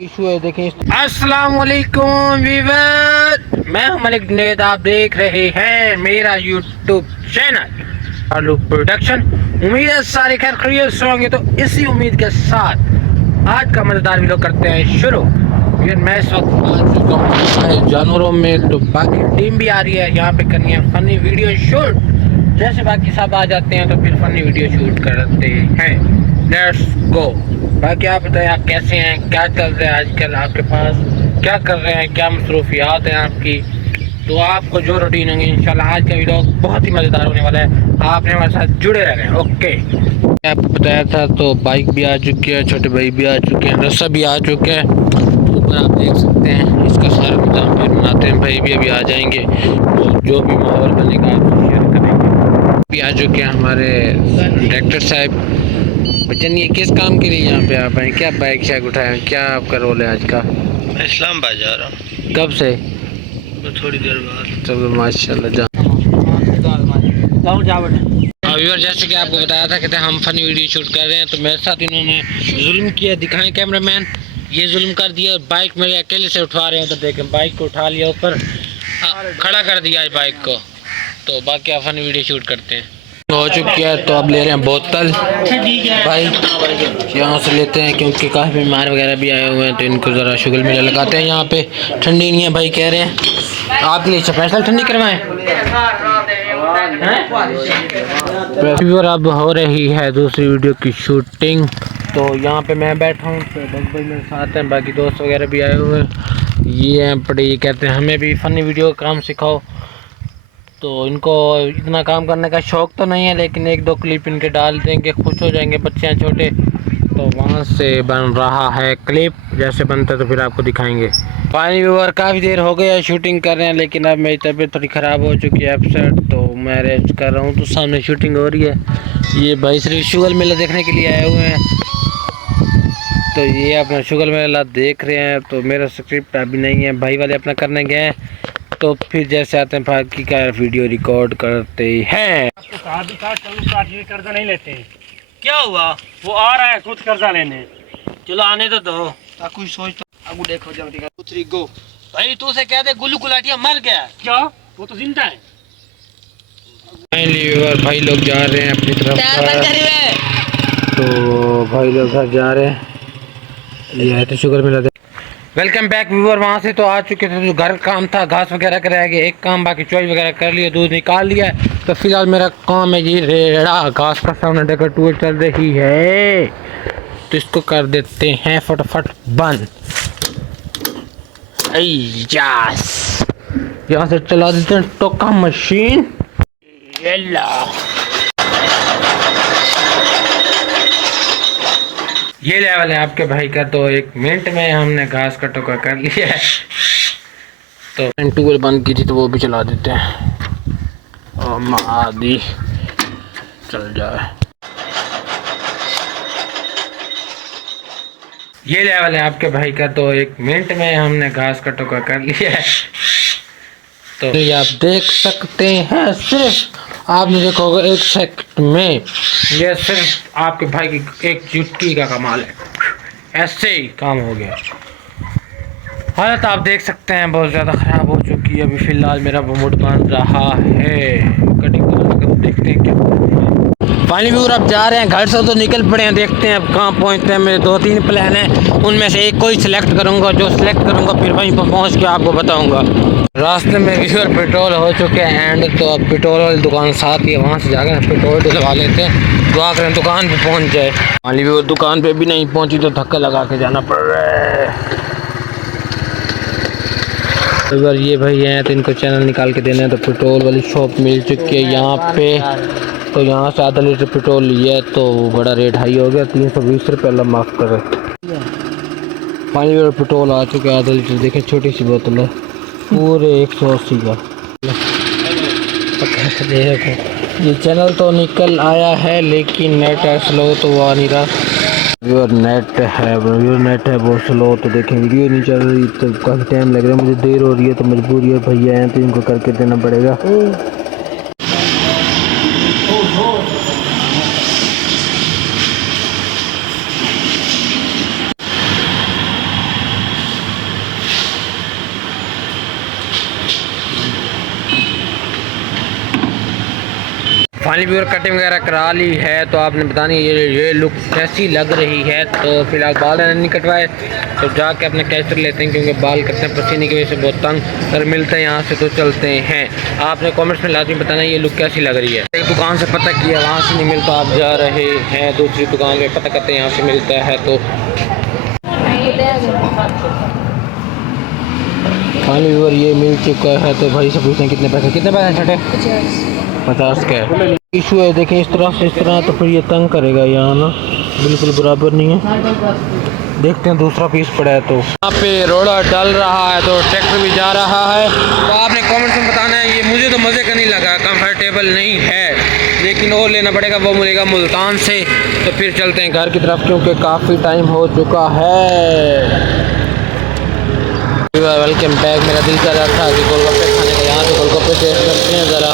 Issue है देखें। अस्सलाम वालेकुम वीवर, मैं हूं मलिक जुनैद। आप देख रहे हैं मेरा यूट्यूब चैनल आलू प्रोडक्शन। उम्मीद है सारे खैर खैरियत से होंगे। तो इसी उम्मीद के साथ आज का मजेदार वीडियो करते हैं शुरू। मैं इस वक्त जानवरों में, तो बाकी टीम भी आ रही है यहाँ पे करनी है फनी वीडियो शूट। जैसे बाकी सब आ जाते हैं तो फिर फनी वीडियो शूट करते हैं। Let's go. बाकी आप बताएं, आप कैसे हैं, क्या चल रहा है आजकल, आपके पास क्या कर रहे हैं, क्या मसरूफियात हैं आपकी। तो आपको जो रूटीन होंगे इंशाल्लाह आज का वीडियो बहुत ही मज़ेदार होने वाला है। आपने हमारे साथ जुड़े रहना है। ओके, आपको बताया था तो बाइक भी आ चुकी है, छोटे भाई भी आ चुके हैं, रस्सा भी आ चुके हैं। ऊपर आप देख सकते हैं इसका सारा निज़ाम फिर बनाते हैं। भाई भी अभी आ जाएंगे तो जो भी माहौल बनेगा आप शेयर करेंगे। भी आ चुके हैं हमारे डायरेक्टर साहब। बच्चन, ये किस काम के लिए यहाँ पे आप आए, क्या बाइक शैक उठाए, क्या आपका रोल है आज का? मैं इस्लामाबाद जा रहा हूँ। कब से? थोड़ी देर बाद। चलो माशाल्लाह। व्यूअर, जैसे कि आपको बताया था कहते हैं हम फनी वीडियो शूट कर रहे हैं, तो मेरे साथ इन्होंने जुल्म किया। दिखाएं कैमरामैन, ये जुल्म कर दिया। बाइक मेरे अकेले से उठा रहे हैं तो देखें, बाइक को उठा लिया ऊपर, खड़ा कर दिया आज बाइक को। तो बाकी आप फनी वीडियो शूट करते हैं। हो चुकी है तो अब ले रहे हैं बोतल भाई, यहाँ से लेते हैं क्योंकि काफ़ी बीमार वगैरह भी आए हुए हैं तो इनको ज़रा शुगर मिला लगाते हैं। यहाँ पे ठंडी नहीं है भाई, कह रहे हैं आपके लिए स्पेशल ठंडी करवाएं। अब हो रही है दूसरी वीडियो की शूटिंग। तो यहाँ पे मैं बैठा हूँ तो बस भाई मेरे साथ हैं, बाकी दोस्त वगैरह भी आए हुए हैं। ये हैं पड़े, ये कहते हैं हमें भी फ़नी वीडियो का काम सिखाओ। तो इनको इतना काम करने का शौक़ तो नहीं है, लेकिन एक दो क्लिप इनके डाल देंगे, खुश हो जाएंगे। बच्चे हैं छोटे, तो वहाँ से बन रहा है क्लिप। जैसे बनता है तो फिर आपको दिखाएंगे। पानी व्यूअर काफ़ी देर हो गया शूटिंग कर रहे हैं, लेकिन अब मेरी तबीयत थोड़ी ख़राब हो चुकी है अपसेट, तो मैं रेस्ट कर रहा हूँ। तो सामने शूटिंग हो रही है। ये भाई सिर्फ शुगर मेला देखने के लिए आए हुए हैं, तो ये अपना शुगर मेला देख रहे हैं। तो मेरा स्क्रिप्ट अभी नहीं है, भाई वाले अपना करने गए हैं, तो फिर जैसे आते हैं बाकी का वीडियो रिकॉर्ड करते हैं। कर्जा नहीं लेते हैं। क्या हुआ? वो आ रहा है खुद कर्जा लेने। चलो आने तो दो। कुछ सोचता अब देखो जल्दी कर 2 3 गो। भाई तू से कह दे गुल्लू गुलाटिया मर गया। क्या? वो तो जिंदा है। भाई लोग जा रहे हैं अपनी तरफ, तो भाई लोग घर जा रहे हैं। ये है तो शुगर मिला दे। Welcome back viewer. वहाँ से तो आ चुके थे, तो घर काम था, घास वगैरह कराया गया एक काम, बाकी चॉइस वगैरह कर लिया, दूध निकाल लिया। तो फिलहाल मेरा काम है ये रेड़ा घास का सामने देखकर टूल चल रही है, तो इसको कर देते हैं फटाफट बंद। यहाँ से चला देते हैं टोका मशीन। ये लेवल है आपके भाई का। तो 1 मिनट में हमने घास का टोका कर लिया है। तो टूल बंद की थी तो वो भी चला देते हैं और महादी चल जाए। ये लेवल है आपके भाई का। तो 1 मिनट में हमने घास का टोका कर लिया है। तो ये आप देख सकते हैं, सिर्फ आपने देखोगे 1 सेकंड में, ये सिर्फ आपके भाई की एक चुटकी का कमाल है। ऐसे ही काम हो गया। हालत आप देख सकते हैं बहुत ज़्यादा ख़राब हो चुकी है। अभी फ़िलहाल मेरा मूड बन रहा है कटिंग करने का, देखते हैं क्या। पानी व्यूअर अब जा रहे हैं घर से, तो निकल पड़े हैं, देखते हैं अब कहाँ पहुँचते हैं। मेरे 2-3 प्लान हैं, उनमें से एक को ही सिलेक्ट करूँगा। जो सिलेक्ट करूँगा फिर वहीं पर पहुँच के आपको बताऊँगा। रास्ते में व्यूअर पेट्रोल हो चुके हैं एंड, तो अब पेट्रोल वाली दुकान साथ ही है, वहाँ से जाकर पेट्रोल डलवा लेते हैं। दुआ करें दुकान पे पहुँच जाए। पानी व्यूअर दुकान पे भी नहीं पहुँची तो धक्का लगा के जाना पड़ रहा है। अगर ये भाई हैं तो इनको चैनल निकाल के देना है। तो पेट्रोल वाली शॉप मिल चुकी है यहाँ पे, तो यहाँ से आधा लीटर पेट्रोल लिया है, तो बड़ा रेट हाई हो गया, 320 रुपये। अल्लाह माफ़ करे। पानी वाला पेट्रोल आ चुका है आधा लीटर, देखें छोटी सी बोतल है, पूरे 180 का। देखो ये चैनल तो निकल आया है, लेकिन नेट है स्लो, तो वो आ नहीं रहा। व्यूअर नेट है बहुत स्लो, तो देखें वीडियो नहीं चल रही, तो काफ़ी टाइम लग रहा है, मुझे देर हो रही है, तो मजबूरी है, भैया हैं तो इनको करके देना पड़ेगा। फाइनली व्यूअर कटिंग वगैरह करा ली है, तो आपने बतानी ये लुक कैसी लग रही है। तो फिलहाल बाल नहीं कटवाए, तो जाके अपने कैचर लेते हैं, क्योंकि बाल कटने पसीने की वजह से बहुत तंग। अगर मिलते हैं यहाँ से तो चलते हैं। आपने कमेंट्स में लाजमी बताना ये लुक कैसी लग रही है। एक दुकान से पता किया, वहाँ से नहीं मिलता, आप जा रहे हैं दूसरी दुकान पे, पता करते हैं यहाँ से मिलता है। तो फाइनली व्यूअर ये मिल चुका है, तो भाई से पूछते हैं कितने पैसे छठे 50 का है। इशू है देखें इस तरह से, इस तरह तो फिर ये तंग करेगा यहाँ ना, बिल्कुल बराबर नहीं है। देखते हैं दूसरा पीस पड़ा है। तो यहाँ पे रोड़ा डल रहा है, तो ट्रैक्टर भी जा रहा है। तो आपने कमेंट्स में बताना है। ये मुझे तो मज़े का नहीं लगा, कंफर्टेबल नहीं है, लेकिन और लेना पड़ेगा, वो मिलेगा मुल्तान से। तो फिर चलते हैं घर की तरफ, क्योंकि काफ़ी टाइम हो चुका है। Welcome back. मेरा दिल कर रहा था कि गोलगप्पे खाने का, यहाँ से गोलगप्पे टेस्ट करते हैं ज़रा।